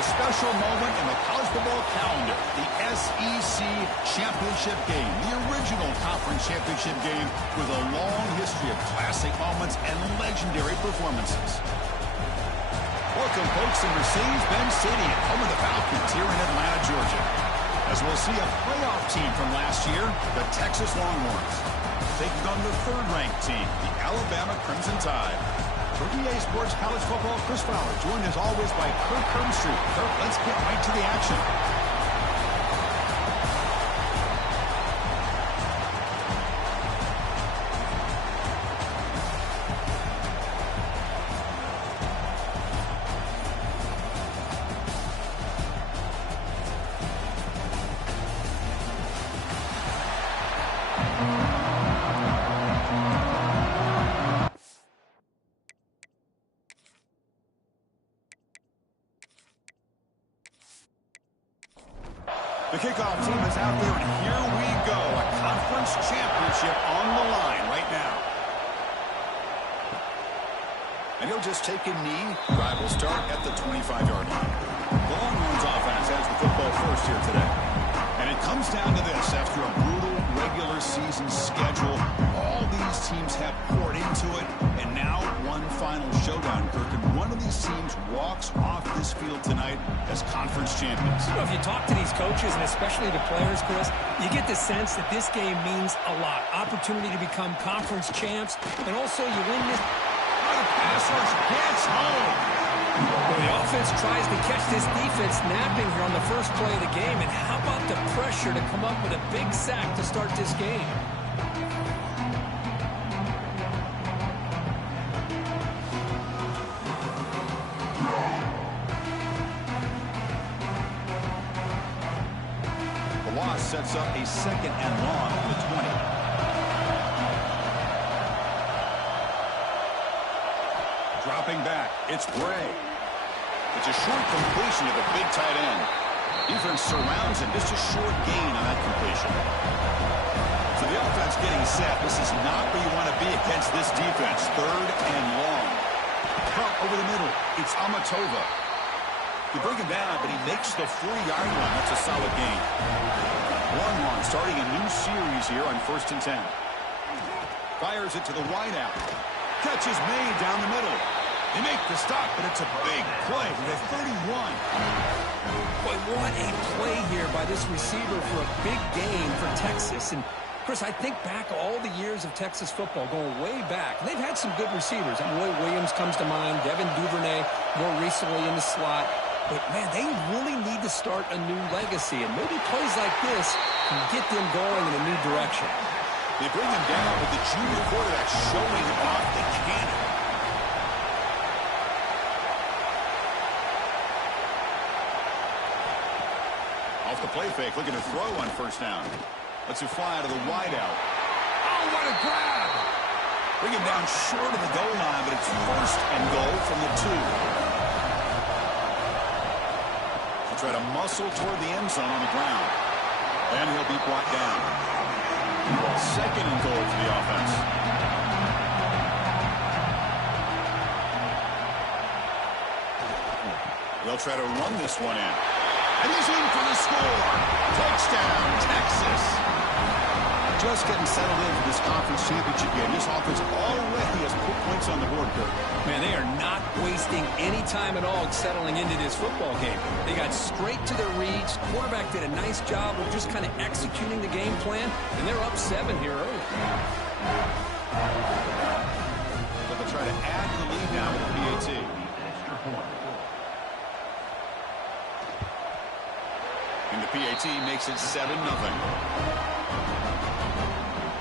a special moment in the college football calendar, the SEC Championship game, the original conference championship game with a long history of classic moments and legendary performances. Welcome, folks, to Mercedes-Benz Stadium, home of the Falcons here in Atlanta, Georgia. As we'll see a playoff team from last year, the Texas Longhorns, taking on the third-ranked team, the Alabama Crimson Tide. For EA Sports College Football, Chris Fowler, joined as always by Kirk Herbstreit. Kirk, let's get right to the action. The kickoff team is out there, and here we go. A conference championship on the line right now. And he'll just take a knee. Drive will start at the 25-yard line. The Longhorns offense has the football first here today. And it comes down to this. After a brutal regular season schedule, all these teams have poured into it, and now one final showdown, Kirk. And one of these teams walks off this field tonight as conference champions. You know, if you talk to these coaches, and especially the players, Chris, you get the sense that this game means a lot. Opportunity to become conference champs, and also you win this. The pass rush gets home. Well, the offense tries to catch this defense napping here on the first play of the game, and how about the pressure to come up with a big sack to start this game? The loss sets up a second and long from the 20. Dropping back, it's Bray. It's a short completion to the big tight end. Defense surrounds him, just a short gain on that completion. So the offense getting set. This is not where you want to be against this defense. Third and long. Cut over the middle. It's Amatova. You bring him down, but he makes the 40-yard line. That's a solid gain. Longhorn starting a new series here on 1st and 10. Fires it to the wideout. Catch is made down the middle. They make the stop, but it's a big play to the 31. Boy, what a play here by this receiver for a big gain for Texas. And, Chris, I think back all the years of Texas football, going way back. They've had some good receivers. Roy Williams comes to mind, Devin Duvernay more recently in the slot. But, man, they really need to start a new legacy. And maybe plays like this can get them going in a new direction. They bring him down with the junior quarterback showing off the cannon. Off the play fake, looking to throw on 1st down. Lets it fly to the wideout. Oh, what a grab! Bring him down short of the goal line, but it's 1st and goal from the 2. He'll try to muscle toward the end zone on the ground. And he'll be brought down. 2nd and goal for the offense. They'll try to run this one in. And he's in for the score. Touchdown, Texas. Just getting settled in for this conference championship game. This offense already has put points on the board, Kirk. Man, they are not wasting any time at all settling into this football game. They got straight to their reads. Quarterback did a nice job of just kind of executing the game plan, and they're up 7 here early. But they'll try to add to the lead now with the PAT. And the PAT makes it 7-0.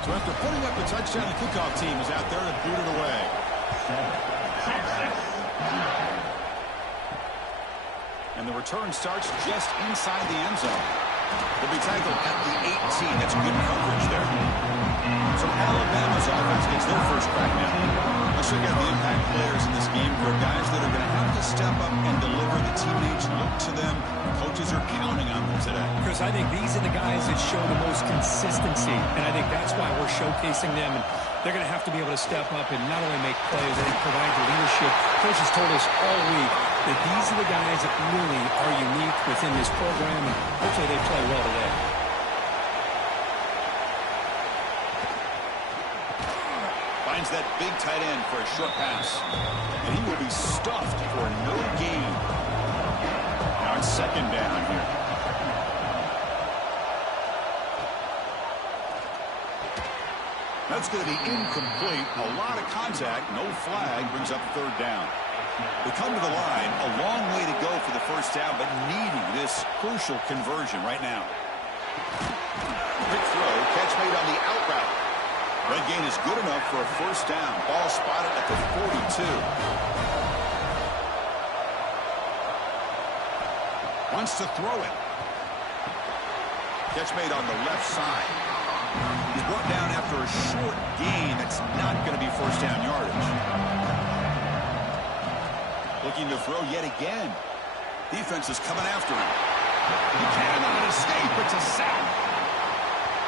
So after putting up the touchdown, the kickoff team is out there to boot it away. And the return starts just inside the end zone. They'll be tackled at the 18. That's good coverage there. So Alabama's offense gets their first crack now. Let's look at the impact players in this game. For guys that are going to have to step up and deliver. The teammates look to them. Coaches are counting on them today. Chris, I think these are the guys that show the most consistency, and I think that's why we're showcasing them. And they're going to have to be able to step up and not only make plays, I think provide the leadership. Coach has told us all week that these are the guys that really are unique within this program, and hopefully they play well today. Finds that big tight end for a short pass. And he will be stuffed for no gain. Now it's second down here. That's going to be incomplete. A lot of contact. No flag. Brings up third down. They come to the line. A long way to go for the first down, but needing this crucial conversion right now. Quick throw. Catch made on the out route. That gain is good enough for a first down. Ball spotted at the 42. Wants to throw it. Catch made on the left side. He's brought down after a short gain. That's not going to be first down yardage. Looking to throw yet again. Defense is coming after him. He cannot escape. It's a sack.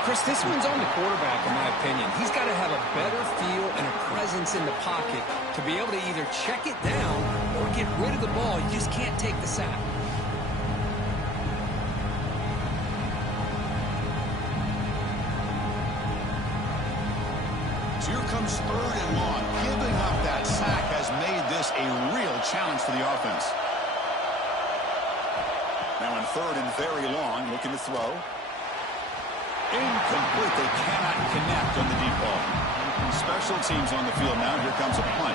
Chris, this one's on the quarterback, in my opinion. He's got to have a better feel and a presence in the pocket to be able to either check it down or get rid of the ball. You just can't take the sack. So here comes third and long. Giving up that sack has made this a real challenge for the offense. Now in third and very long, looking to throw. Incomplete. They cannot connect on the deep ball. Special teams on the field now. Here comes a punt.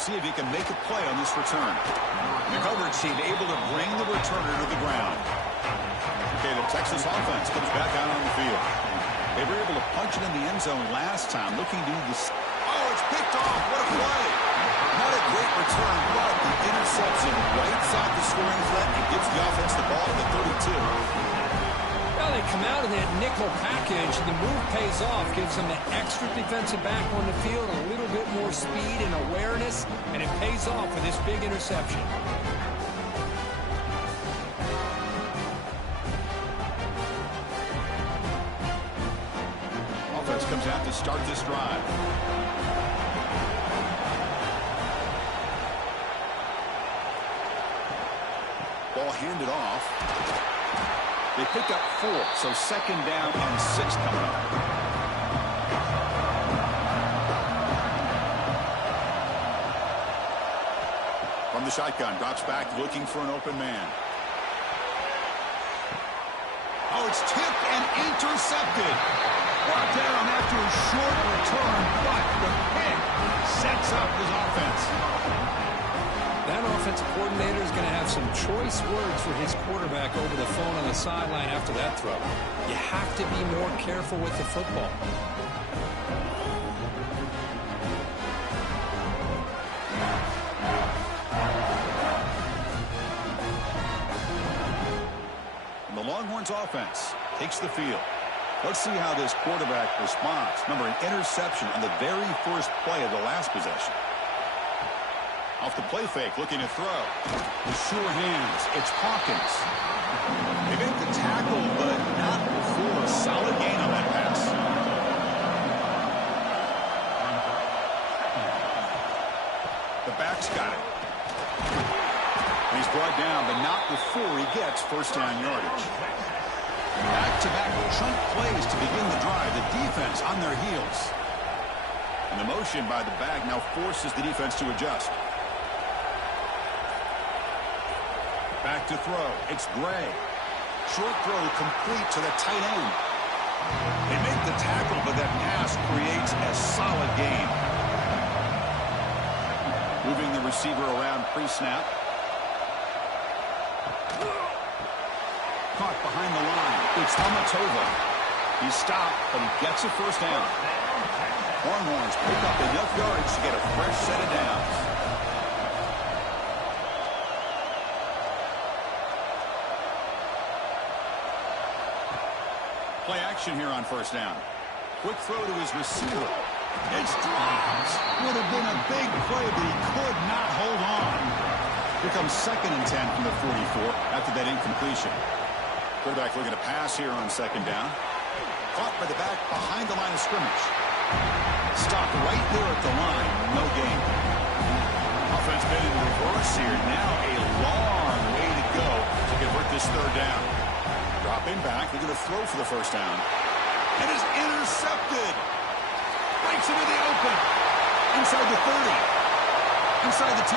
See if he can make a play on this return. The coverage team able to bring the returner to the ground. Okay, the Texas offense comes back out on the field. They were able to punch it in the end zone last time. Looking to this. Oh, it's picked off. What a play. Not a great return, but the interception right side the scoring threat and gives the offense the ball at the 32. Well, they come out in that nickel package. The move pays off, gives them an extra defensive back on the field, a little bit more speed and awareness, and it pays off for this big interception. Offense comes out to start this drive. Ball handed off. They pick up 4, so second down and 6 coming up. From the shotgun, drops back looking for an open man. Oh, it's tipped and intercepted. Brought down after a short return, but the pick sets up his offense. That offensive coordinator is going to have some choice words for his quarterback over the phone on the sideline after that throw. You have to be more careful with the football. And the Longhorns offense takes the field. Let's see how this quarterback responds. Remember, an interception on the very first play of the last possession. Off the play fake, looking to throw. With sure hands, it's Hawkins. They make the tackle, but not before a solid gain on that pass. The back's got it. And he's brought down, but not before he gets first down yardage. Back-to-back chunk plays to begin the drive. The defense on their heels. And the motion by the back now forces the defense to adjust. Back to throw. It's Gray. Short throw complete to the tight end. They make the tackle, but that pass creates a solid gain. Moving the receiver around pre-snap. Caught behind the line. It's Hamatova. He's stopped, but he gets a first down. Longhorns pick up enough yards to get a fresh set of downs. Play action here on first down. Quick throw to his receiver. It's dropped. Would have been a big play, but he could not hold on. Here comes second and 10 from the 44 after that incompletion. Quarterback looking to pass here on second down. Caught by the back behind the line of scrimmage. Stopped right there at the line. No gain. Offense been in reverse here. Now a long way to go to convert this third down. Dropping back. They're going to throw for the first down. It is intercepted. Breaks into the open. Inside the 30. Inside the 10.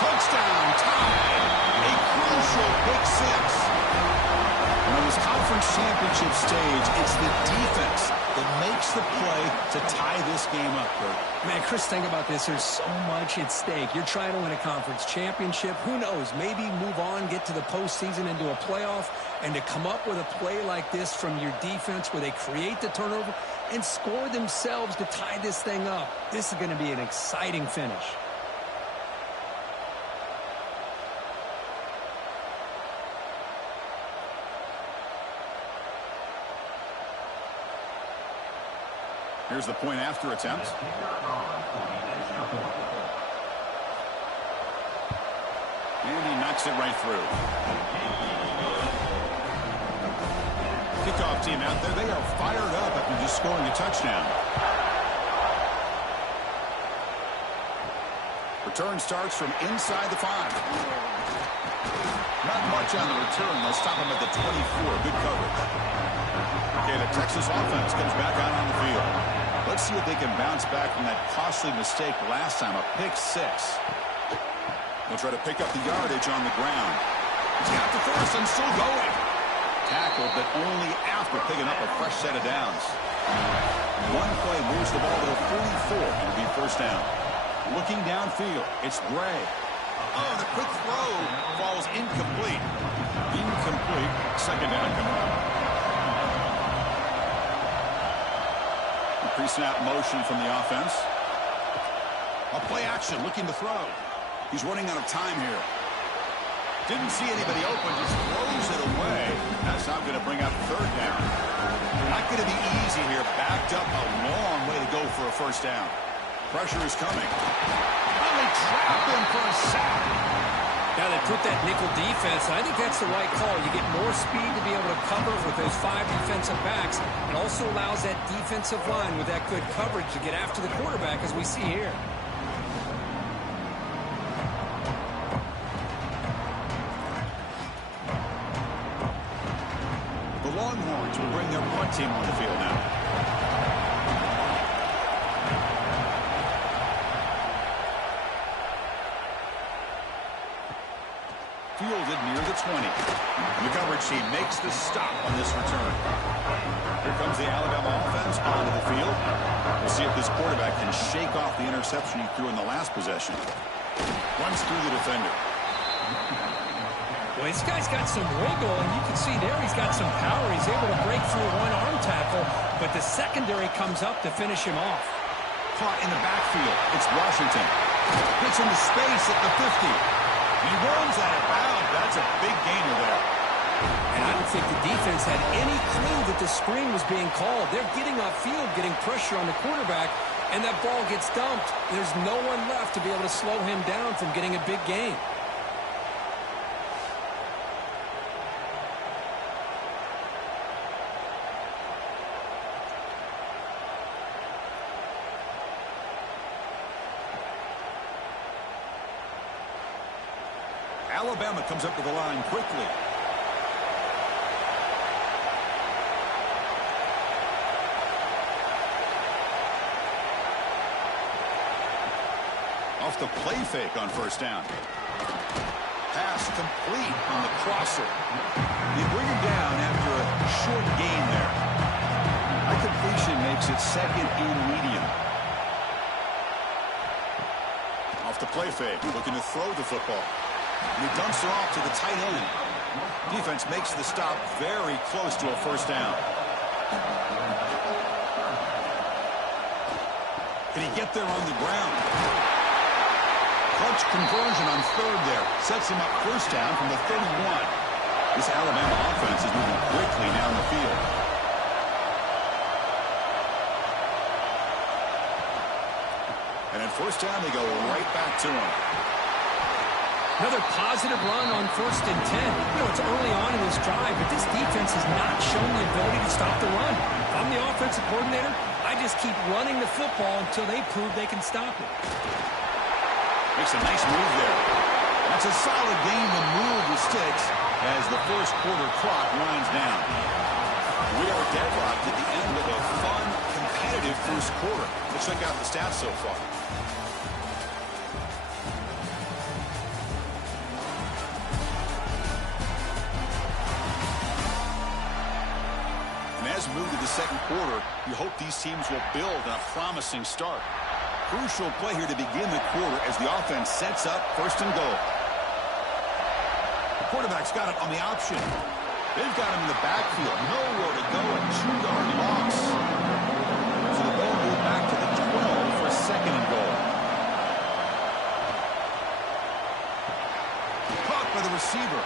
Touchdown. Tie. A crucial pick six. And on this conference championship stage, it's the defense that makes the play to tie this game up, Kurt. Man, Chris, think about this. There's so much at stake. You're trying to win a conference championship. Who knows? Maybe move on, get to the postseason, into a playoff, and to come up with a play like this from your defense where they create the turnover and score themselves to tie this thing up. This is going to be an exciting finish. Here's the point after attempt. And he knocks it right through. Kickoff team out there. They are fired up after just scoring a touchdown. Return starts from inside the 5. Not much on the return. They'll stop him at the 24. Good coverage. Okay, the Texas offense comes back out on the field. Let's see if they can bounce back from that costly mistake last time, a pick six. They'll try to pick up the yardage on the ground. He's got the first and still going. Tackled, but only after picking up a fresh set of downs. One play moves the ball to the 44. It'll be first down. Looking downfield, it's Gray. Oh, the quick throw falls incomplete. Incomplete. Second down coming up. Pre-snap motion from the offense. A play action, looking to throw. He's running out of time here. Didn't see anybody open, just throws it away. That's not going to bring up third down. Not going to be easy here. Backed up a long way to go for a first down. Pressure is coming. And they trap him for a sack. Now they put that nickel defense, and I think that's the right call. You get more speed to be able to cover with those 5 defensive backs. It also allows that defensive line with that good coverage to get after the quarterback, as we see here. The Longhorns will bring their punt team on the field now. Fielded near the 20. The coverage team makes the stop on this return. Here comes the Alabama offense onto the field. We'll see if this quarterback can shake off the interception he threw in the last possession. Runs through the defender. Well, this guy's got some wiggle, and you can see there he's got some power. He's able to break through a one-arm tackle, but the secondary comes up to finish him off. Caught in the backfield. It's Washington. Gets into space at the 50. He runs out of bounds. That's a big gainer there. And I don't think the defense had any clue that the screen was being called. They're getting upfield, getting pressure on the quarterback, and that ball gets dumped. There's no one left to be able to slow him down from getting a big gain. Alabama comes up to the line quickly. Off the play fake on first down. Pass complete on the crosser. They bring him down after a short gain there. That completion makes it second and medium. Off the play fake, looking to throw the football. And he dumps it off to the tight end. Defense makes the stop very close to a first down. Can he get there on the ground? Clutch conversion on third there. Sets him up first down from the 31. This Alabama offense is moving quickly down the field. And at first down, they go right back to him. Another positive run on 1st and 10. You know, it's early on in this drive, but this defense has not shown the ability to stop the run. If I'm the offensive coordinator, I just keep running the football until they prove they can stop it. Makes a nice move there. That's a solid gain to move the sticks as the first quarter clock winds down. We are deadlocked at the end of a fun, competitive first quarter. Let's check out the stats so far. As we move to the second quarter, you hope these teams will build on a promising start. Crucial play here to begin the quarter as the offense sets up 1st and goal. The quarterback's got it on the option. They've got him in the backfield. Nowhere to go, a 2-yard loss. So the ball moved back to the 12 for a 2nd and goal. Caught by the receiver.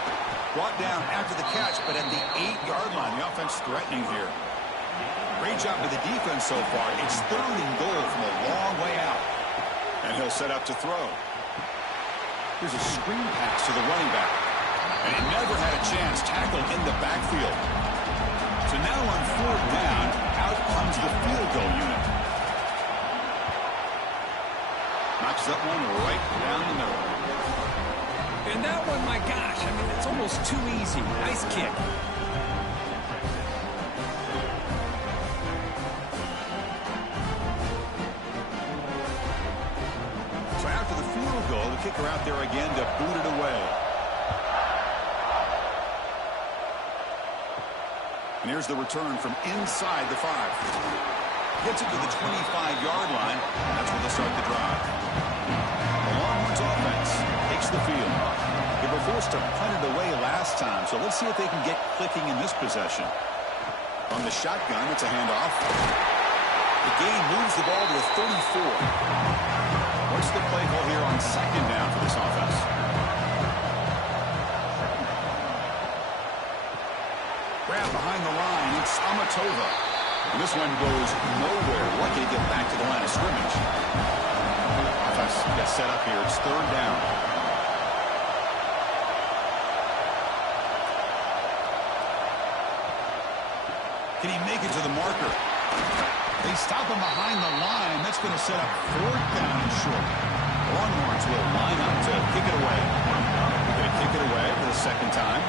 Brought down after the catch, but at the 8-yard line. The offense threatening here. Great job with the defense so far. It's 3rd and goal from a long way out. And he'll set up to throw. Here's a screen pass to the running back. And he never had a chance tackled in the backfield. So now on 4th down, out comes the field goal unit. Knocks that one right down the middle. And that one, my gosh, I mean, it's almost too easy. Nice kick. So after the field goal, the kicker out there again to boot it away. And here's the return from inside the 5. Gets it to the 25-yard line, and that's where they'll start the drive. The Longhorns offense takes the field. They were forced to punt it away last time, so let's see if they can get clicking in this possession. From the shotgun, it's a handoff. The gain moves the ball to the 34. What's the play call here on 2nd down for this offense? Grab behind the line, it's Amatova. And this one goes nowhere. Lucky to get back to the line of scrimmage. Offense gets set up here. It's 3rd down. Can he make it to the marker? They stop him behind the line. That's going to set up 4th down and short. Longhorns will line up to kick it away. They're going to kick it away for the 2nd time.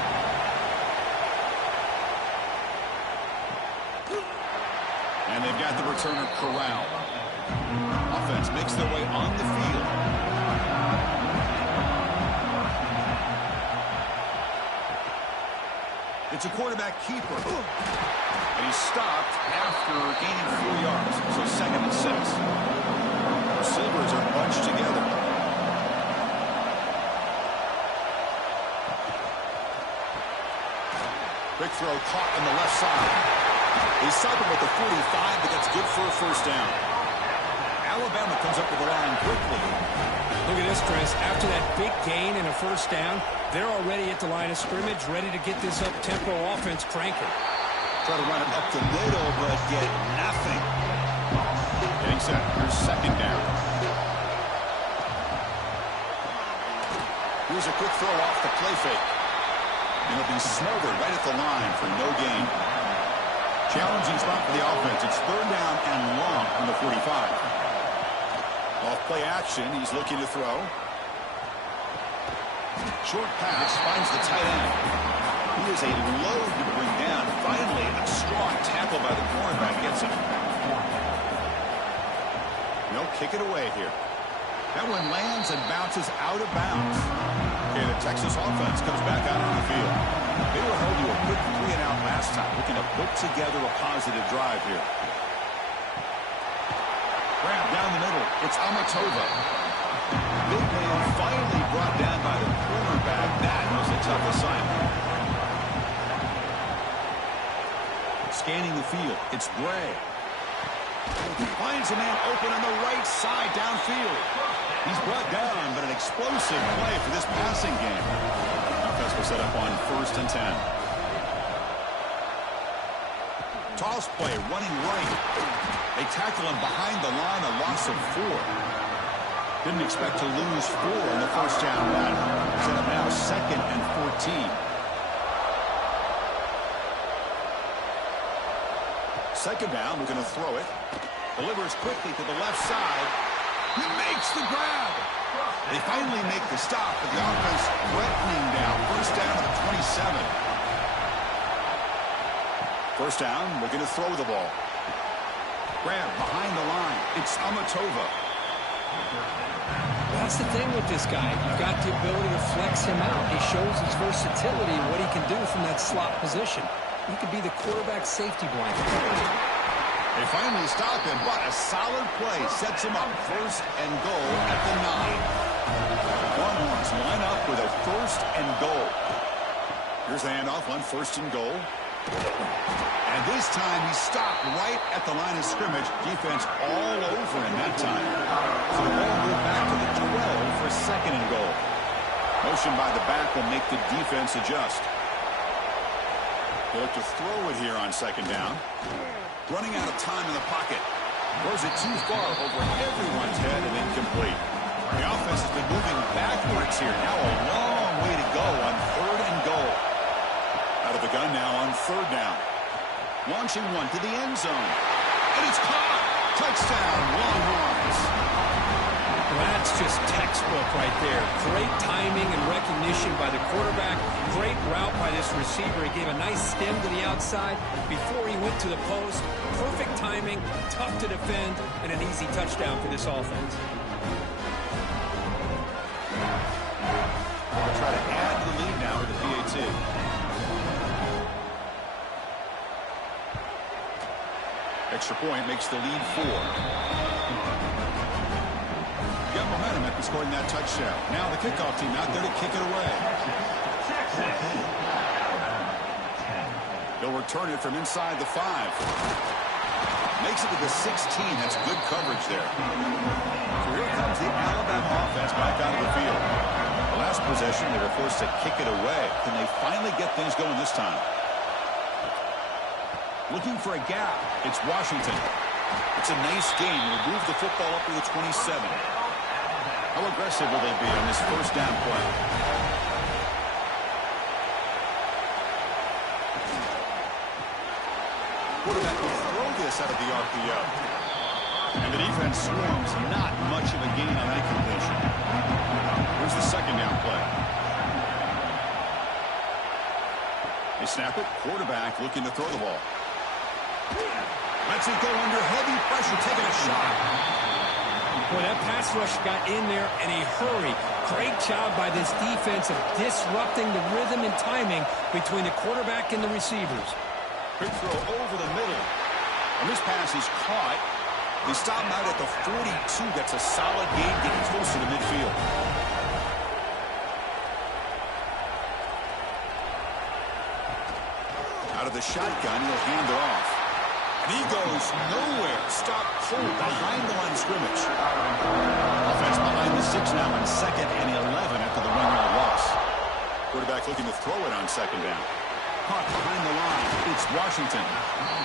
And they've got the returner corralled. Offense makes their way on the field. It's a quarterback keeper. And he's stopped after gaining 4 yards. So 2nd and 6. Receivers are bunched together. Quick throw caught on the left side. They stop him at the 45, but that's good for a 1st down. Alabama comes up with the line quickly. Look at this, Chris. After that big gain and a 1st down, they're already at the line of scrimmage, ready to get this up-tempo offense cranking. Try to run it up the middle, but get nothing. Getting set. Here's 2nd down. Here's a quick throw off the play fake. And it'll be smothered right at the line for no gain. Challenging spot for the offense. It's 3rd down and long on the 45. Off play action. He's looking to throw. Short pass finds the tight end. He is a load to bring down. Finally, a strong tackle by the cornerback gets him. They'll kick it away here. That one lands and bounces out of bounds. Okay, the Texas offense comes back out on the field. They were held to a quick 3-and-out last time, looking to put together a positive drive here. Grab down the middle. It's Amatova. Big man finally brought down by the cornerback. That was a tough assignment. Scanning the field. It's Bray. He finds a man open on the right side downfield. He's brought down, but an explosive play for this passing game. Offense will set up on 1st and 10. Toss play, running right. They tackle him behind the line, a loss of 4. Didn't expect to lose 4 in the first down run. Set up now 2nd and 14. Second down, we're going to throw it. Delivers quickly to the left side. He makes the grab. They finally make the stop, but the offense threatening down. First down at the 27. First down, we're going to throw the ball. Grab behind the line. It's Amatova. That's the thing with this guy. You've got the ability to flex him out. He shows his versatility and what he can do from that slot position. He could be the quarterback safety blanket. They finally stop him, but a solid play sets him up. First and goal at the 9. Longhorns line up with a first and goal. Here's the handoff on first and goal. And this time he stopped right at the line of scrimmage. Defense all over him that time. So the ball moved back to the 12 for second and goal. Motion by the back will make the defense adjust. They'll look to throw it here on second down. Running out of time in the pocket. Throws it too far over everyone's head and incomplete. The offense has been moving backwards here. Now a long way to go on third and goal. Out of the gun now on third down. Launching one to the end zone. And it's caught. Touchdown, Longhorns. That's just textbook right there. Great timing and recognition by the quarterback. Great route by this receiver. He gave a nice stem to the outside before he went to the post. Perfect timing, tough to defend, and an easy touchdown for this offense. They'll try to add to the lead now with the PAT. Extra point makes the lead 4. Got momentum after scoring that touchdown. Now the kickoff team out there to kick it away. They'll return it from inside the 5. Makes it to the 16. That's good coverage there. So here comes the Alabama offense back out of the field. The last possession, they were forced to kick it away. Can they finally get things going this time? Looking for a gap. It's Washington. It's a nice game. They'll move the football up to the 27. How aggressive will they be on this first down play? Quarterback will throw this out of the RPO. And the defense swarms. Not much of a gain on that completion. Here's the second down play. They snap it. Quarterback looking to throw the ball. Lets it go under heavy pressure, taking a shot. Boy, that pass rush got in there in a hurry. Great job by this defense of disrupting the rhythm and timing between the quarterback and the receivers. Quick throw over the middle. And this pass is caught. They stop him out at the 42. That's a solid gain, getting close to the midfield. Out of the shotgun, he'll hand it off. And he goes nowhere. Stop cold behind the line of scrimmage. Offense behind the 6 now on second and 11 after the 1-yard loss. Quarterback looking to throw it on second down. Caught behind the line. It's Washington.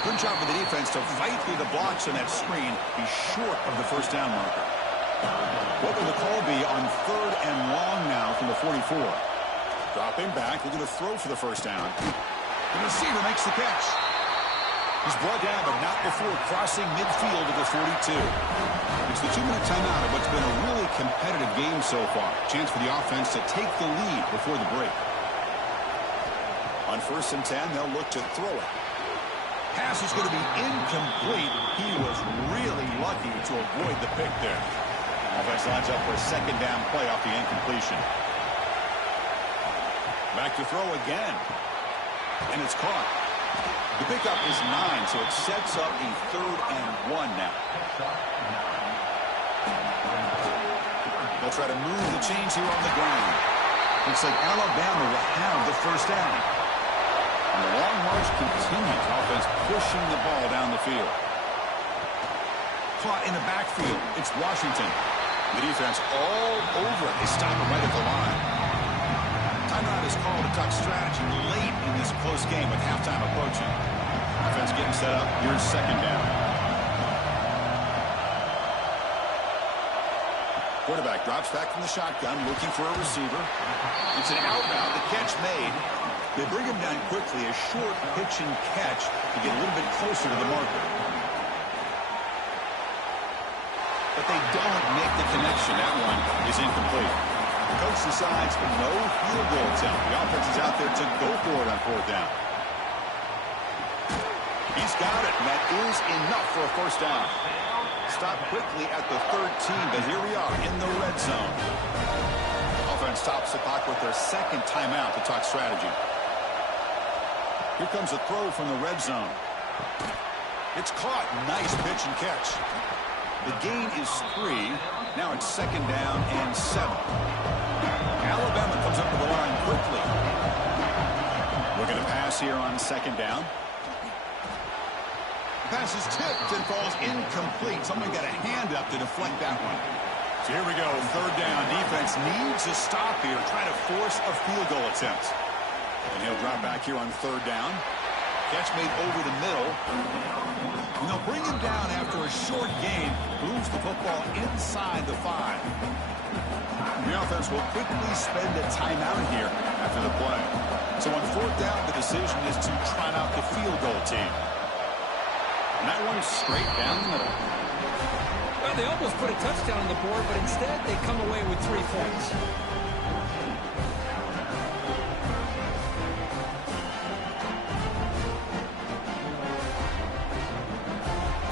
Good job for the defense to fight through the blocks on that screen. Be short of the first down marker. What will the call be on third and long now from the 44? Dropping back, looking to throw for the first down. The receiver makes the catch. He's brought down, but not before crossing midfield to the 42. It's the 2-minute timeout of what's been a really competitive game so far. Chance for the offense to take the lead before the break. On first and 10, they'll look to throw it. Pass is going to be incomplete. He was really lucky to avoid the pick there. Offense lines up for a second down play off the incompletion. Back to throw again. And it's caught. The pickup is 9, so it sets up a 3rd and 1 now. They'll try to move the chains here on the ground. Looks like Alabama will have the first down. And the long march continues. Offense pushing the ball down the field. Caught in the backfield. It's Washington. The defense all over it. They stop it right at the line. Timeout is called to talk strategy late in this close game with halftime approaching. Offense getting set up. Here's second down. Quarterback drops back from the shotgun, looking for a receiver. It's an outbound. The catch made. They bring him down quickly. A short pitch and catch to get a little bit closer to the marker. But they don't make the connection. That one is incomplete. The coach decides no field goal attempt. The offense is out there to go for it on fourth down. He's got it, and that is enough for a first down. Stop quickly at the 13, but here we are in the red zone. Offense stops the clock with their second timeout to talk strategy. Here comes a throw from the red zone. It's caught. Nice pitch and catch. The gain is 3. Now it's second down and 7. Alabama comes up to the line quickly. Looking to pass here on second down. Pass is tipped and falls incomplete. Someone got a hand up to deflect that one. So here we go, third down. Defense needs a stop here, trying to force a field goal attempt. And he'll drop back here on third down. Catch made over the middle. And they'll bring him down after a short gain. Moves the football inside the 5. The offense will quickly spend a timeout here after the play. So on fourth down, the decision is to trot out the field goal team. And that one's straight down the middle. Well, they almost put a touchdown on the board, but instead they come away with 3 points.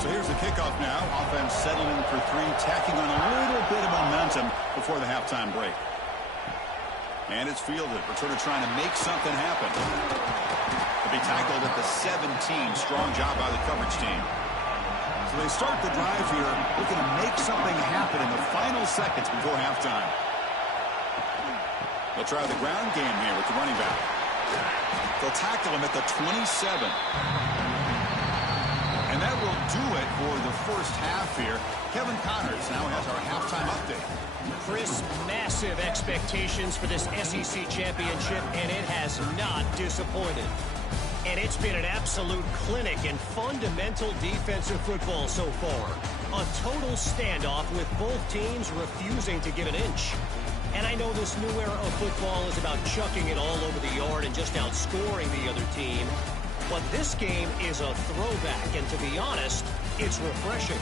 So here's the kickoff now. Offense settling for 3, tacking on a little bit of momentum before the halftime break. And it's fielded. Returner trying to make something happen. To be tackled at the 17. Strong job by the coverage team. So they start the drive here, looking to make something happen in the final seconds before halftime. They'll try the ground game here with the running back. They'll tackle him at the 27. And that will do it for the first half here. Kevin Connors now has our halftime update. Chris, massive expectations for this SEC championship, and it has not disappointed. And it's been an absolute clinic in fundamental defensive football so far. A total standoff with both teams refusing to give an inch. And I know this new era of football is about chucking it all over the yard and just outscoring the other team. But this game is a throwback, and to be honest, it's refreshing.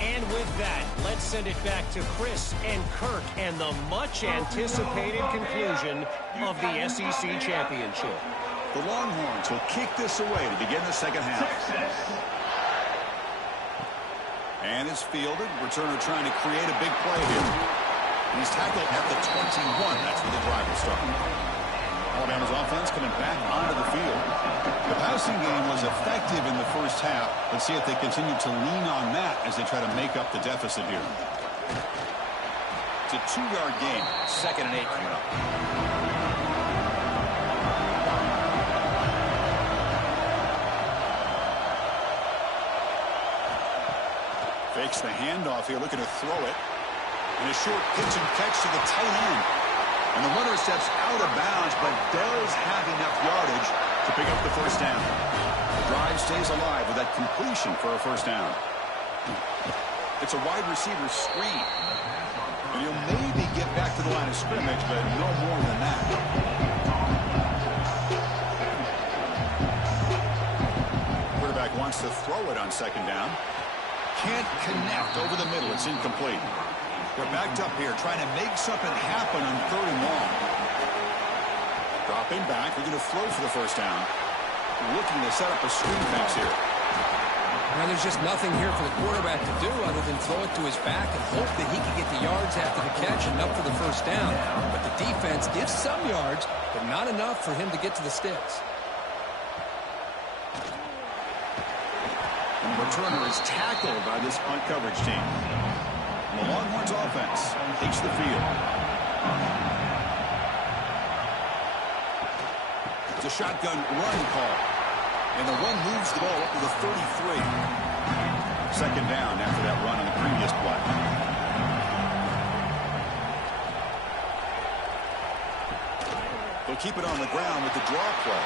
And with that, let's send it back to Chris and Kirk and the much-anticipated conclusion of the SEC championship. The Longhorns will kick this away to begin the second half. And it's fielded. Returner trying to create a big play here. He's tackled at the 21. That's where the drive will start. Alabama's offense coming back onto the field. The passing game was effective in the first half. Let's see if they continue to lean on that as they try to make up the deficit here. It's a 2-yard gain. 2nd and 8 coming up. Fakes the handoff here, looking to throw it. And a short pitch and catch to the tight end. And the runner steps out of bounds, but does have enough yardage to pick up the first down. The drive stays alive with that completion for a first down. It's a wide receiver screen. And he'll maybe get back to the line of scrimmage, but no more than that. Quarterback wants to throw it on second down. Can't connect over the middle. It's incomplete. They're backed up here, trying to make something happen on 3rd and long. Dropping back. We're going to throw for the first down. Looking to set up a screen pass here. Now there's just nothing here for the quarterback to do other than throw it to his back and hope that he can get the yards after the catch and up for the first down. But the defense gives some yards, but not enough for him to get to the sticks. And the returner is tackled by this punt coverage team. And the Longhorns offense takes the field. It's a shotgun run call. And the run moves the ball up to the 33. 2nd down after that run on the previous play. They'll keep it on the ground with the draw play.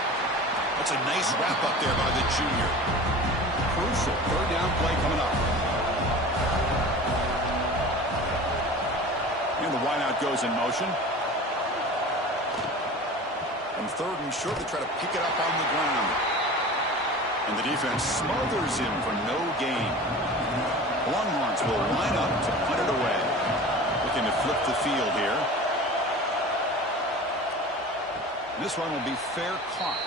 That's a nice wrap up there by the junior. Crucial 3rd down play coming up. wideout goes in motion. And third and short, they try to pick it up on the ground. And the defense smothers him for no gain. Longhorns will line up to put it away. Looking to flip the field here. This one will be fair caught.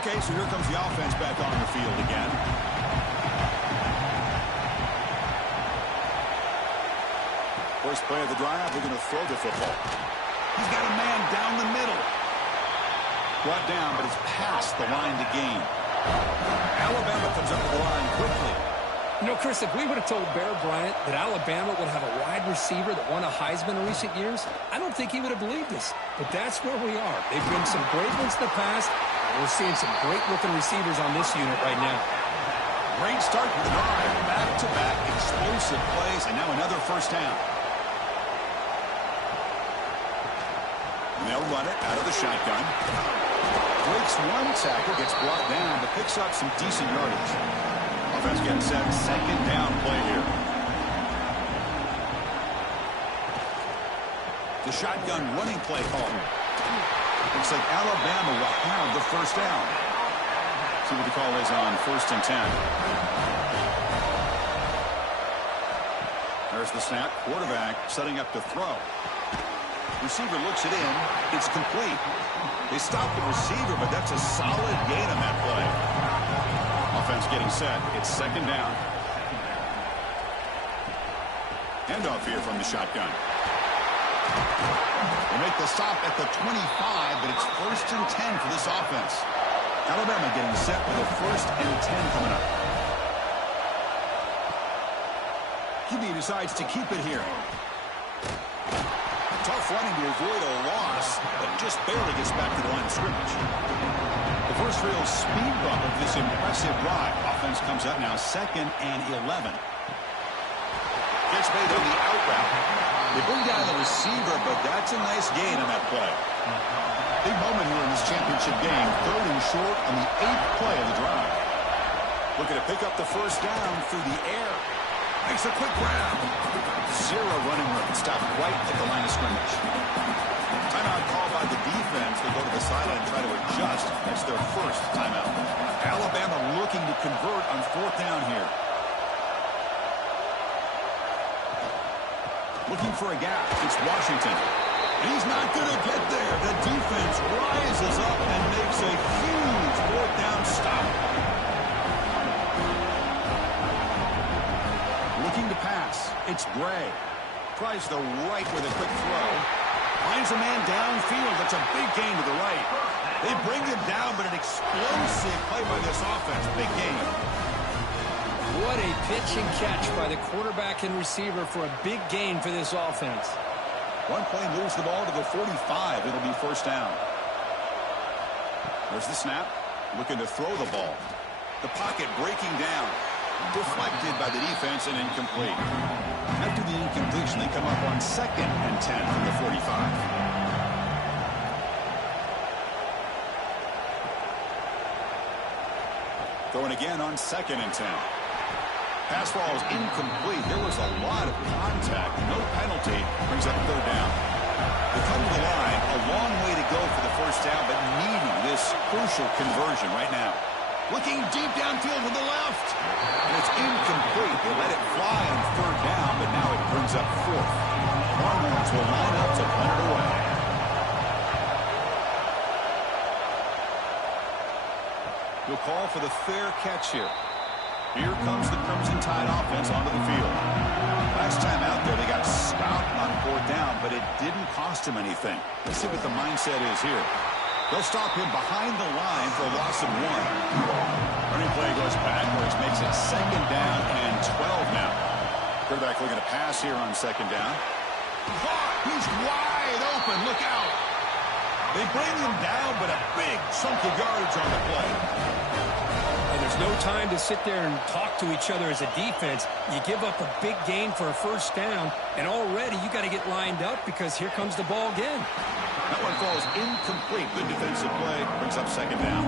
Okay, so here comes the offense back on the field again. First play of the drive, they're going to throw the football. He's got a man down the middle. Brought down, but it's past the line to gain. Alabama comes up the line quickly. You know, Chris, if we would have told Bear Bryant that Alabama would have a wide receiver that won a Heisman in recent years, I don't think he would have believed us. But that's where we are. They've been some great ones in the past, and we're seeing some great-looking receivers on this unit right now. Great start to the drive. Back-to-back explosive plays, and now another first down. And they'll run it out of the shotgun. Breaks one tackle, gets brought down, but picks up some decent yardage. Offense getting set, second down play here. The shotgun running play call. Looks like Alabama will have the first down. See what the call is on 1st and 10. There's the snap. Quarterback setting up to throw. Receiver looks it in. It's complete. They stopped the receiver, but that's a solid gain on that play. Offense getting set. It's second down. Handoff here from the shotgun. They make the stop at the 25, but it's 1st and 10 for this offense. Alabama getting set with a 1st and 10 coming up. QB decides to keep it here. Tough running to avoid a loss, but just barely gets back to the line of scrimmage. The first real speed bump of this impressive drive. Offense comes up now 2nd and 11. Gets made on the out route. They bring down the receiver, but that's a nice gain on that play. Big moment here in this championship game. 3rd and short on the 8th play of the drive. Looking to pick up the first down through the air. Makes a quick grab. Zero running room. Stopped right at the line of scrimmage. Timeout called by the defense. They go to the sideline and try to adjust. That's their first timeout. Alabama looking to convert on 4th down here. Looking for a gap. It's Washington. He's not going to get there. The defense rises up and makes a huge 4th down stop. Looking to pass. It's Bray. Tries the right with a quick throw. Finds a man downfield. That's a big gain to the right. They bring him down, but an explosive play by this offense. Big gain. What a pitch and catch by the quarterback and receiver for a big gain for this offense. One play moves the ball to the 45. It'll be first down. There's the snap. Looking to throw the ball. The pocket breaking down. Deflected by the defense and incomplete. After the incompletion, they come up on 2nd and 10 from the 45. Throwing again on 2nd and 10. Pass ball is incomplete. There was a lot of contact. No penalty. Brings up 3rd down. They come to the line. A long way to go for the first down, but needing this crucial conversion right now. Looking deep downfield to the left. And it's incomplete. They let it fly on 3rd down, but now it brings up 4th. Longhorns will line up to punt it away. We'll call for the fair catch here. Here comes the Crimson Tide offense onto the field. Last time out there, they got stopped on 4th down, but it didn't cost him anything. Let's see what the mindset is here. They'll stop him behind the line for a loss of 1. Running play goes backwards, makes it 2nd down and 12 now. Quarterback looking to pass here on 2nd down. He's wide open. Look out. They bring him down, but a big chunk of yardage on the play. And there's no time to sit there and talk to each other as a defense. You give up a big gain for a first down, and already you got to get lined up because here comes the ball again. That one falls incomplete. Good defensive play. Brings up 2nd down.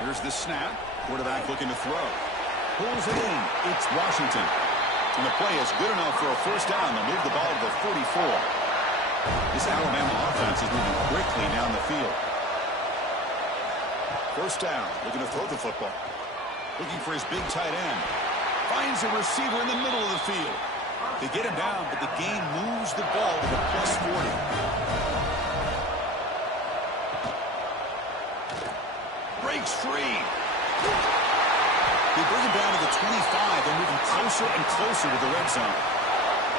Here's the snap. Quarterback looking to throw. Pulls it in. It's Washington. And the play is good enough for a first down. They'll move the ball to the 44. This Alabama offense is moving quickly down the field. First down. Looking to throw the football. Looking for his big tight end. Finds a receiver in the middle of the field. They get him down, but the gain moves the ball to the plus 40. Breaks free. They bring him down to the 25. They're moving closer and closer to the red zone.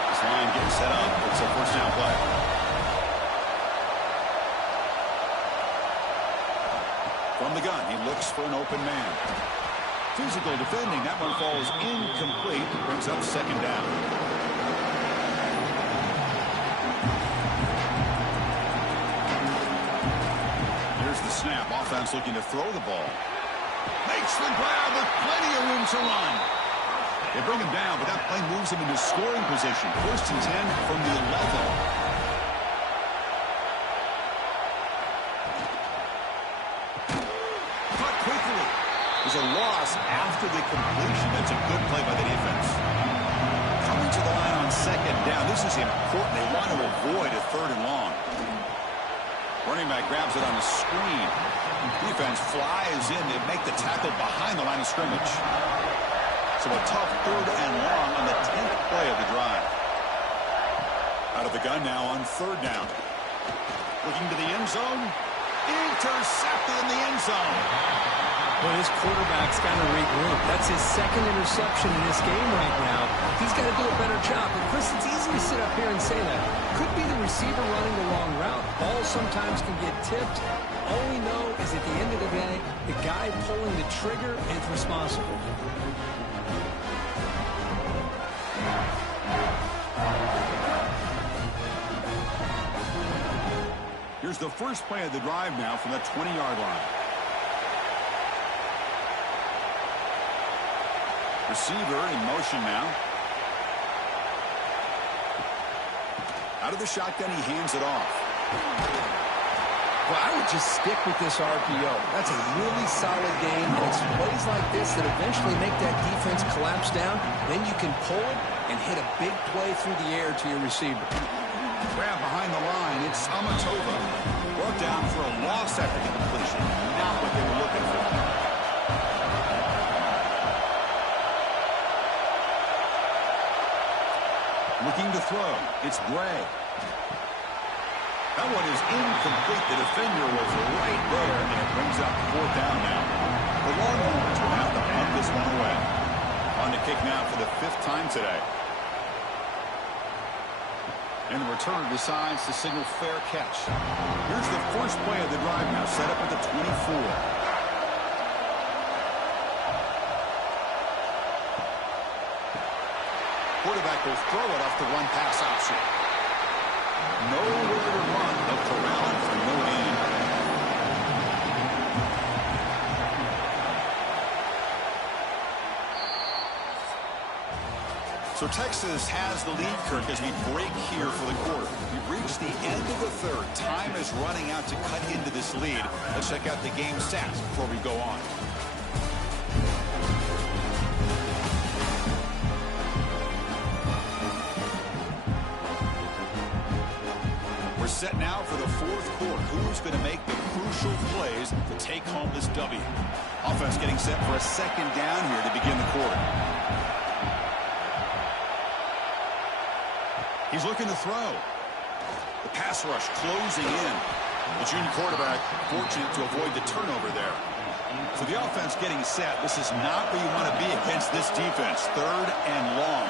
This line getting set up. It's a first down play. From the gun, he looks for an open man. Physical defending. That one falls incomplete. Brings up second down. Here's the snap. Offense looking to throw the ball. Makes the grab with plenty of room to run. They bring him down, but that play moves him into scoring position. First and 10 from the 11. There's a loss after the completion. That's a good play by the defense. Coming to the line on second down. This is important. They want to avoid a third and long. Running back grabs it on the screen. Defense flies in. They make the tackle behind the line of scrimmage. So a tough third and long on the 10th play of the drive. Out of the gun now on third down. Looking to the end zone. Intercepted in the end zone. Well, his quarterback's got to regroup. That's his second interception in this game right now. He's got to do a better job. But, Chris, it's easy to sit up here and say that. Could be the receiver running the wrong route. Ball sometimes can get tipped. All we know is at the end of the day, the guy pulling the trigger is responsible. Here's the first play of the drive now from the 20-yard line. Receiver in motion now. Out of the shotgun, he hands it off. Well, I would just stick with this RPO. That's a really solid game. And it's plays like this that eventually make that defense collapse down. Then you can pull it and hit a big play through the air to your receiver. Grab behind the line. It's Amatova. Brought down for a loss after the completion. Not what they were looking for. Looking to throw. It's Bray. That one is incomplete. The defender was right there, and it brings up fourth down now. The Longhorns will have to punt this one away. On the kick now for the 5th time today. And the returner decides to signal fair catch. Here's the first play of the drive now, set up at the 24. Quarterback will throw it off the run-pass option. Nowhere to run. They'll corral it for no gain. So Texas has the lead, Kirk, as we break here for the quarter. We've reached the end of the third. Time is running out to cut into this lead. Let's check out the game stats before we go on. We're set now for the fourth quarter. Who's going to make the crucial plays to take home this W? Offense getting set for a second down here to begin the quarter. He's looking to throw. The pass rush closing in. The junior quarterback fortunate to avoid the turnover there. So the offense getting set. This is not where you want to be against this defense. Third and long.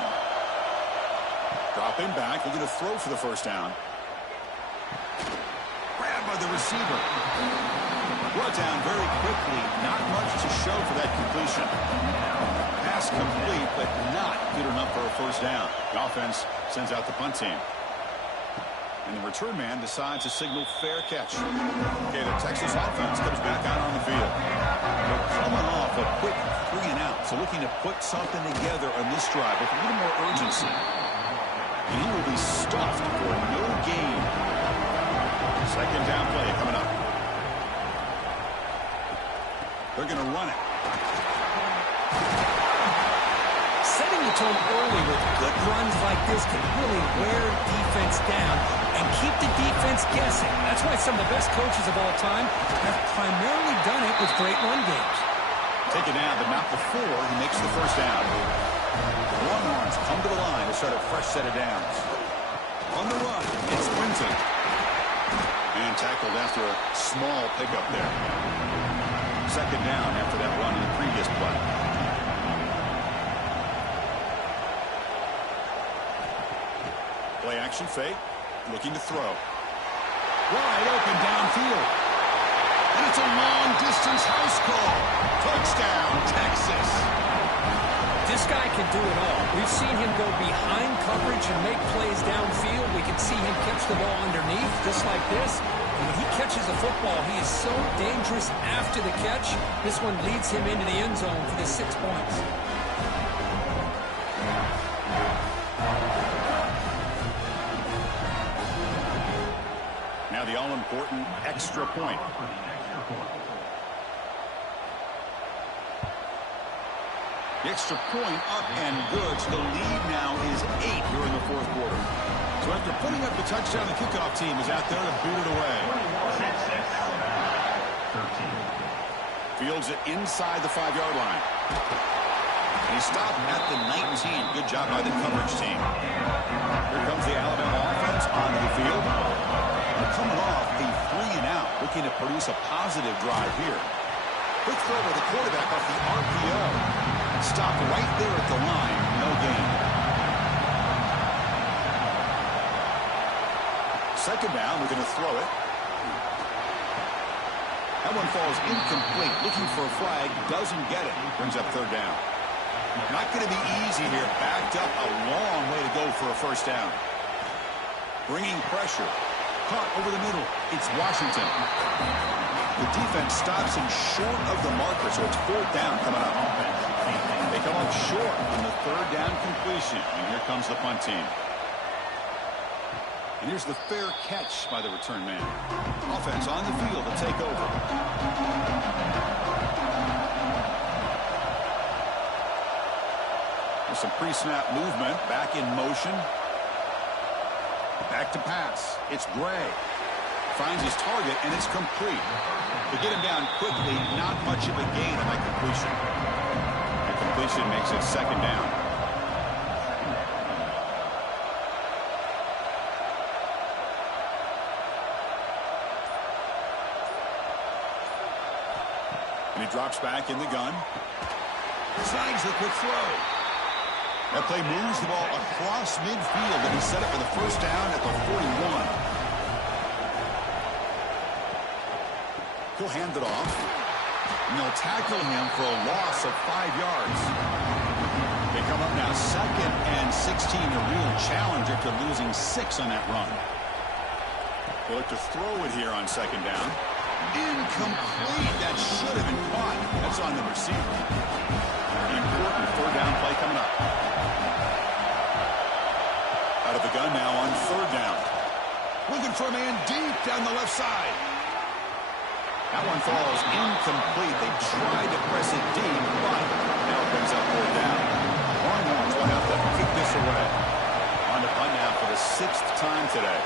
Dropping back. Looking to throw for the first down. Grabbed by the receiver. Brought down very quickly. Not much to show for that completion. Pass complete, but not good enough for a first down. The offense sends out the punt team. And the return man decides to signal fair catch. Okay, the Texas offense comes back out on the field. They're coming off a quick 3 and out. So looking to put something together on this drive with a little more urgency. And he will be stuffed for no gain. Second down play coming up. They're going to run it. setting the tone early with good runs like this can really wear defense down and keep the defense guessing. That's why some of the best coaches of all time have primarily done it with great run games. Take it now, but not before he makes the first down. The Longhorns come to the line to start a fresh set of downs. On the run, it's Winton. And tackled after a small pickup there. Second down after that run in the previous play. Play action fake, looking to throw. Wide open downfield. And it's a long-distance house call. Touchdown, Texas. This guy can do it all. We've seen him go behind coverage and make plays downfield. We can see him catch the ball underneath, just like this. And when he catches the football, he is so dangerous after the catch. This one leads him into the end zone for the 6 points. Now the all-important extra point. The extra point up and good. So the lead now is 8 here in the fourth quarter. So after putting up the touchdown, the kickoff team is out there to boot it away. Fields it inside the 5-yard line. And he stopped at the 19. Good job by the coverage team. Here comes the Alabama offense onto the field. They're coming off a 3-and-out, looking to produce a positive drive here. Quick throw by the quarterback off the RPO. Stopped right there at the line. No gain. Second down, we're going to throw it. That one falls incomplete. Looking for a flag. Doesn't get it. Brings up third down. Not going to be easy here. Backed up a long way to go for a first down. Bringing pressure. Caught over the middle. It's Washington. The defense stops him short of the marker, so it's fourth down coming up. They come up short on the third down completion. And here comes the punt team. And here's the fair catch by the return man. Offense on the field to take over. There's some pre-snap movement. Back in motion. Back to pass. It's Gray. Finds his target, and it's complete. To get him down quickly, not much of a gain on that completion. The completion makes it second down. And he drops back in the gun. Slides the quick throw. That play moves the ball across midfield, and he set it for the first down at the 41. He'll hand it off. And they'll tackle him for a loss of 5 yards. They come up now second and 16, a real challenge after losing 6 on that run. They'll look to throw it here on second down. Incomplete. That should have been caught. That's on the receiver. Important third down play coming up. Out of the gun now on third down. Looking for a man deep down the left side. That one falls incomplete. They tried to press it deep, but now it brings up fourth down. Longhorns will have to kick this away. On to punt now for the 6th time today.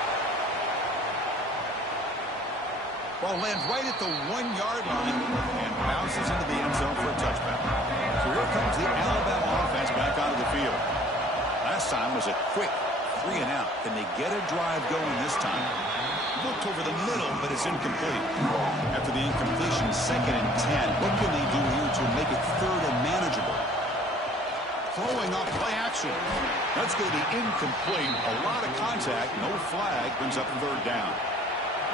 Ball lands right at the 1-yard line and bounces into the end zone for a touchback. So here comes the Alabama offense back onto the field. Last time was a quick 3-and-out. Can they get a drive going this time? Looked over the middle, but it's incomplete. After the incompletion, second and 10. What can they do here to make it third and manageable? Throwing off play action. That's going to be incomplete. A lot of contact, no flag, brings up third down.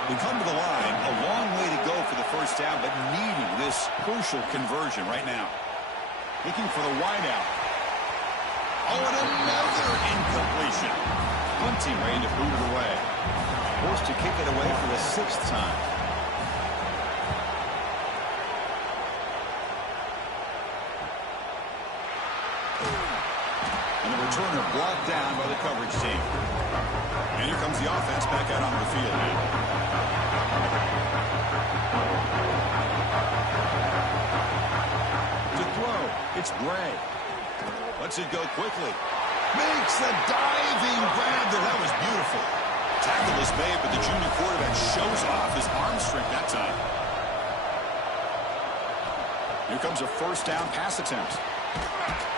We come to the line, a long way to go for the first down, but needing this crucial conversion right now. Looking for the wideout. Oh, and another incompletion. Punting ready to boot it away. Forced to kick it away for the 6th time. And the returner brought down by the coverage team. And here comes the offense back out onto the field. To throw, it's Gray. Lets it go quickly. Makes a diving grab there. That was beautiful. Tackle is made, but the junior quarterback shows off his arm strength that time. Here comes a first down pass attempt.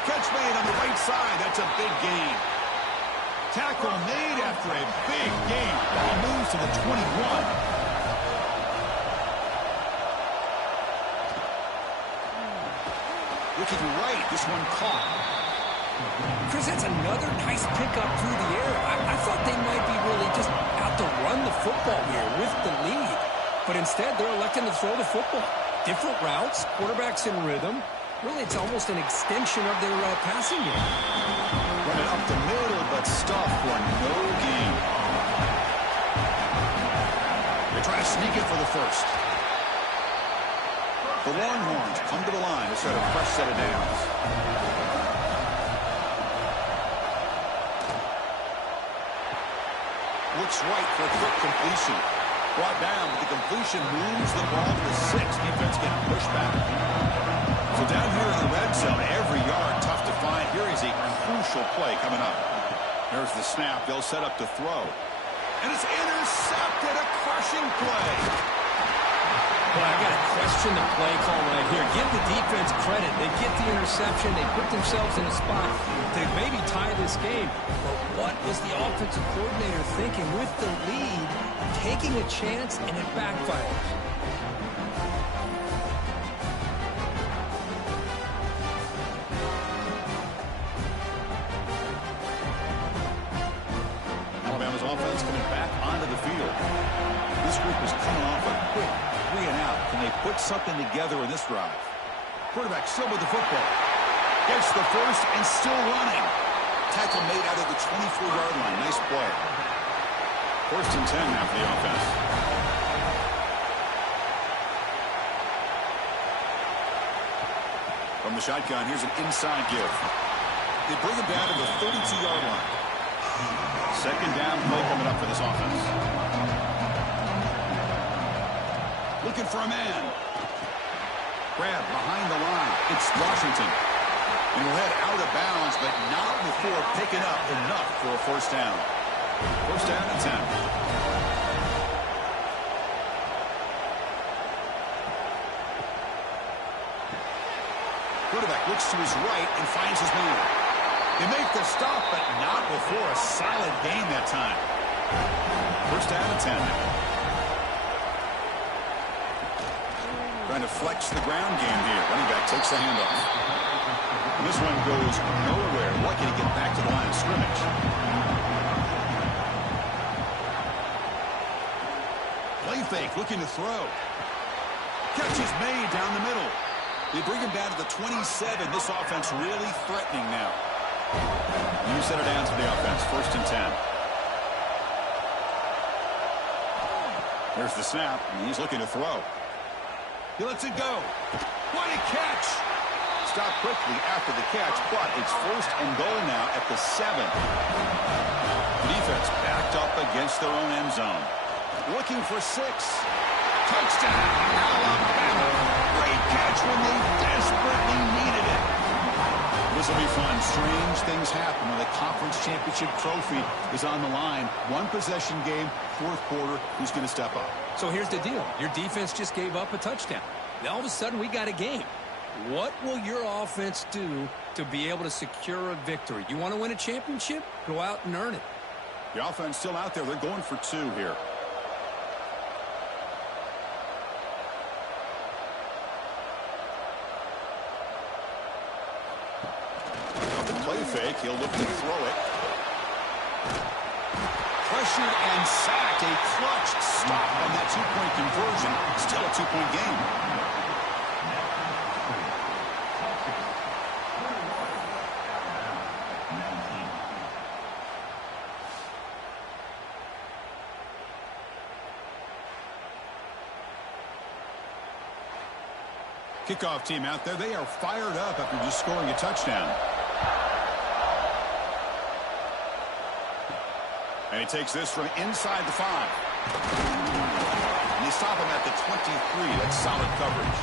Catch made on the right side. That's a big gain. Tackle made after a big gain. He moves to the 21. Looking right, this one caught. Chris, that's another nice pickup through the air. I thought they might be really just out to run the football here with the lead. But instead, they're electing to throw the football. Different routes, quarterbacks in rhythm. Really, it's almost an extension of their passing game. Run it up the middle, but stuff for no gain. They try to sneak it for the first. The Longhorns come to the line to start a fresh set of downs. Looks right for a quick completion. Brought down, but the completion moves the ball to the 6. Defense getting pushed back. So down here in the red zone, every yard tough to find. Here is a crucial play coming up. There's the snap. They'll set up to throw. And it's intercepted. A crushing play. Well, I got to question the play call right here. Give the defense credit. They get the interception. They put themselves in a spot to maybe tie this game. But what was the offensive coordinator thinking with the lead, taking a chance, and it backfires? Alabama's offense coming back onto the field. This group is coming off a quick 3 and out. Can they put something together in this drive? Quarterback still with the football. Gets the first and still running. Tackle made out of the 24-yard line. Nice play. First and 10 now for the offense. From the shotgun, here's an inside give. They bring him down to the 32-yard line. Second down play coming up for this offense. Looking for a man. Grab behind the line. It's Washington. And he'll head out of bounds, but not before picking up enough for a first down. First down and 10. Quarterback looks to his right and finds his man. They make the stop, but not before a solid gain that time. First down and 10 now. Trying to flex the ground game here. Running back takes the handoff. And this one goes nowhere. Lucky to get back to the line of scrimmage. Play fake, looking to throw. Catch is made down the middle. They bring him down to the 27. This offense really threatening now. New set of downs for the offense. First and 10. There's the snap, and he's looking to throw. He lets it go. What a catch! Stop quickly after the catch, but it's first and goal now at the 7. The defense backed up against their own end zone. Looking for 6. Touchdown, Alabama. Great catch when they desperately needed it. This will be fun. Strange things happen when the conference championship trophy is on the line. One possession game, fourth quarter. Who's going to step up? So here's the deal. Your defense just gave up a touchdown. Now all of a sudden we got a game. What will your offense do to be able to secure a victory? You want to win a championship? Go out and earn it. The offense still out there. They're going for 2 here. The play fake. He'll look to throw it. Pressured and sacked. A clutch stop on that 2-point conversion. Still a 2-point game. Kickoff team out there. They are fired up after just scoring a touchdown. And he takes this from inside the 5. And they stop him at the 23. That's solid coverage.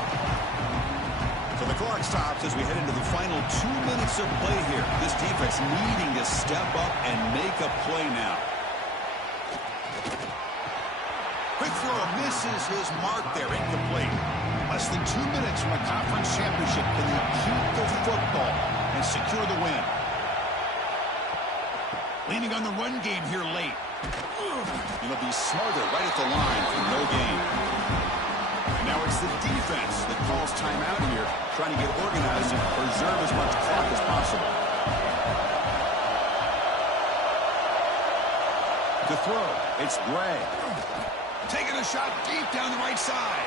So the clock stops as we head into the final 2 minutes of play here. This defense needing to step up and make a play now. Quick throw misses his mark there, incomplete. Less than 2 minutes from a conference championship. Can they keep the football and secure the win? Leaning on the run game here late. He'll be smothered right at the line for no gain. And now it's the defense that calls timeout here, trying to get organized and preserve as much clock as possible. To throw, it's Gray. Taking a shot deep down the right side.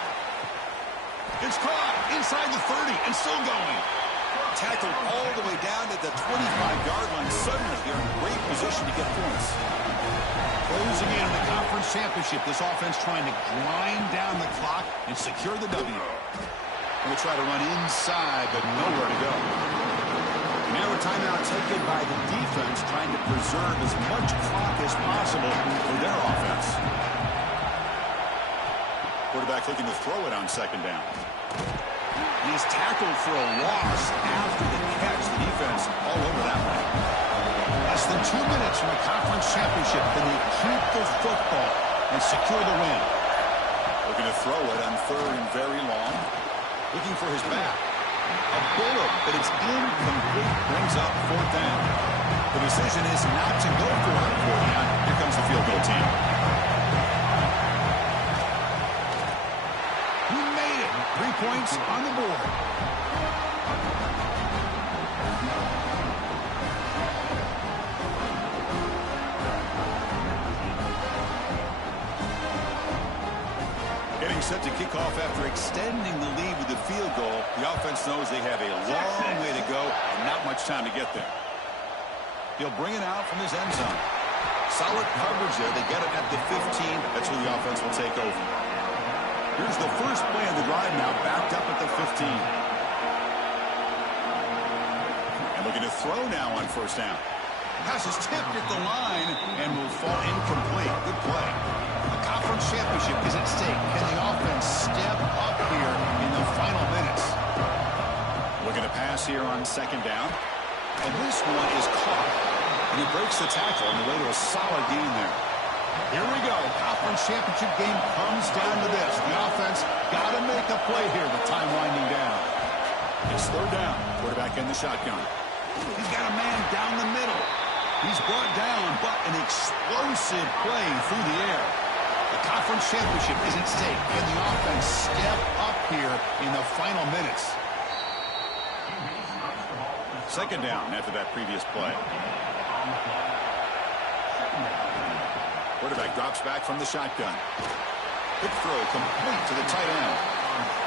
It's caught inside the 30 and still going. Tackled all the way down to the 25-yard line. Suddenly, they're in great position to get points. Closing in on the conference championship, this offense trying to grind down the clock and secure the W. Going to try to run inside, but nowhere to go. Now a timeout taken by the defense, trying to preserve as much clock as possible for their offense. Quarterback looking to throw it on second down. He's tackled for a loss after the catch. The defense all over that one. Less than 2 minutes from a conference championship. Can they keep the football and secure the win? Looking to throw it on third and very long. Looking for his back. A bullet, but it's incomplete. Brings up fourth down. The decision is not to go for it on fourth down. Here comes the field goal team. He made it. 3 points on the board. Getting set to kick off after extending the lead with the field goal. The offense knows they have a long way to go and not much time to get there. He'll bring it out from his end zone. Solid coverage there. They get it at the 15. That's where the offense will take over. Here's the first play of the drive now, backed up at the 15. And looking to throw now on first down. Pass is tipped at the line and will fall incomplete. Good play. The conference championship is at stake. Can the offense step up here in the final minutes? Looking to pass here on second down. And this one is caught. And he breaks the tackle on the way to a solid gain there. Here we go. Conference championship game comes down to this. The offense got to make a play here with time winding down. It's third down. Quarterback in the shotgun. He's got a man down the middle. He's brought down, but an explosive play through the air. The conference championship is at stake. Can the offense step up here in the final minutes? Second down after that previous play. Quarterback drops back from the shotgun. Quick throw complete to the tight end.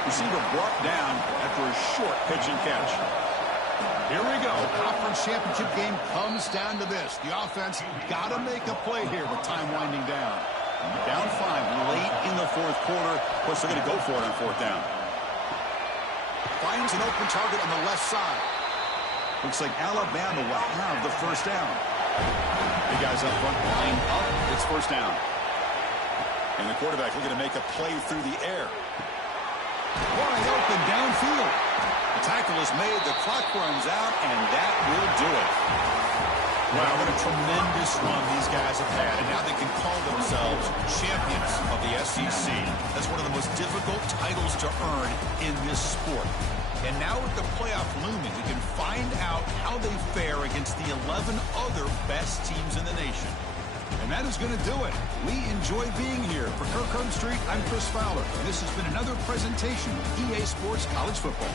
Receiver brought down after a short pitch and catch. Here we go. Conference championship game comes down to this. The offense got to make a play here with time winding down. Down 5 late in the fourth quarter. Of course, they're going to go for it on fourth down. Finds an open target on the left side. Looks like Alabama will have the first down. The guys up front line up. It's first down. And the quarterback looking to make a play through the air. Wide open downfield. The tackle is made. The clock runs out, and that will do it. Wow, what a tremendous run these guys have had, and now they can call themselves champions of the SEC. That's one of the most difficult titles to earn in this sport. And now with the playoff looming, we can find out how they fare against the 11 other best teams in the nation. And that is going to do it. We enjoy being here. For Kirk Street, I'm Chris Fowler, and this has been another presentation of EA Sports College Football.